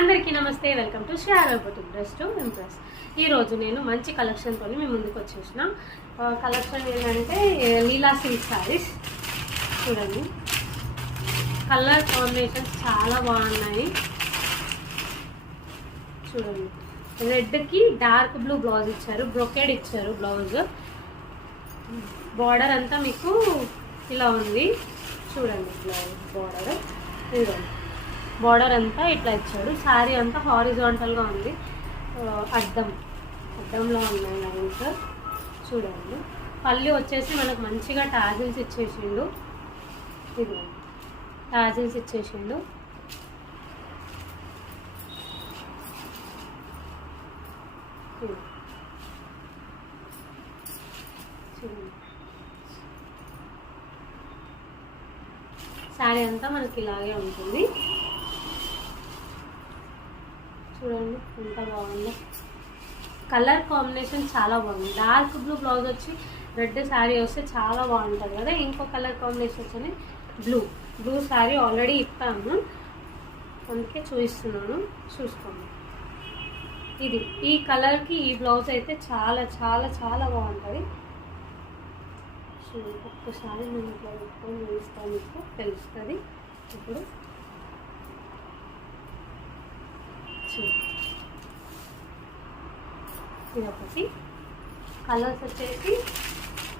అందరికీ నమస్తే, welcome to Shravya dress to impress. ఈరోజు నేను మంచి కలెక్షన్తో మీ ముందుకు వచ్చేసిన. కలెక్షన్ ఏంటంటే లీలా సిల్క్ శారీస్. చూడండి, కలర్ కాంబినేషన్స్ చాలా బాగున్నాయి. చూడండి, రెడ్కి డార్క్ బ్లూ బ్లౌజ్ ఇచ్చారు, బ్రొకేడ్ ఇచ్చారు బ్లౌజ్. బార్డర్ అంతా మీకు ఇలా ఉంది. చూడండి, బ్లౌజ్ బార్డర్ ఇదిగోండి, బార్డర్ అంతా ఇట్లా ఇచ్చాడు. శారీ అంతా హారిజాంటల్గా ఉంది, అద్దంలో ఉన్నాయి లైన్స్. చూడండి, పళ్ళు వచ్చేసి మనకు మంచిగా టాజిల్స్ ఇచ్చేసిండు. ఇది టాజిల్స్ ఇచ్చేసిండు. చూడండి, శారీ అంతా మనకి ఇలాగే ఉంటుంది. చూడండి ఎంత బాగుందో, కలర్ కాంబినేషన్ చాలా బాగుంది. డార్క్ బ్లూ బ్లౌజ్ వచ్చి రెడ్ శారీ వస్తే చాలా బాగుంటుంది కదా. ఇంకో కలర్ కాంబినేషన్ వచ్చి బ్లూ శారీ ఆల్రెడీ ఇస్తాము, అందుకే చూపిస్తున్నాను, చూసుకోండి. ఇది ఈ కలర్కి ఈ బ్లౌజ్ అయితే చాలా చాలా చాలా బాగుంటుంది. ఒక్కసారి నేను ఇట్లా పెట్టుకొని చూపిస్తాను, మీకు తెలుస్తుంది. ఇప్పుడు ఇది ఒకటి కలర్స్ వచ్చేసి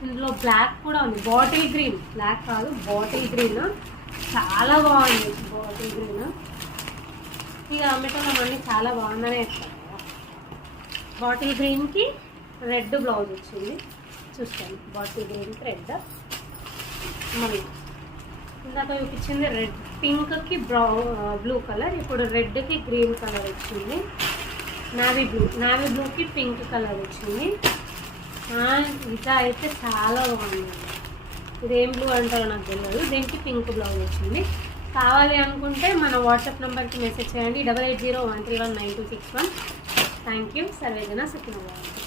ఇందులో బ్లాక్ కూడా ఉంది, బాటిల్ గ్రీన్, బ్లాక్ కాదు బాటిల్ గ్రీన్, చాలా బాగుంది బాటిల్ గ్రీన్. ఇక అమ్మటంలో అన్నీ చాలా బాగుందనే చెప్తాను కదా. బాటిల్ గ్రీన్కి రెడ్ బ్లౌజ్ వచ్చింది, చూస్తాను. బాటిల్ గ్రీన్కి రెడ్, మళ్ళీ ఇందాక చూపించింది రెడ్, పింక్కి బ్లూ కలర్, ఇప్పుడు రెడ్కి గ్రీన్ కలర్ వచ్చింది. నావీ బ్లూకి పింక్ కలర్ వచ్చింది. ఇదా అయితే చాలా బాగుంది. ఇదేం బ్లూ అంటారో నాకు తెలియదు. దీనికి పింక్ బ్లౌజ్ వచ్చింది. కావాలి అనుకుంటే మన వాట్సాప్ నెంబర్కి మెసేజ్ చేయండి, 8801319261. Thank you. సర్వేజన సుఖినోభవంతు.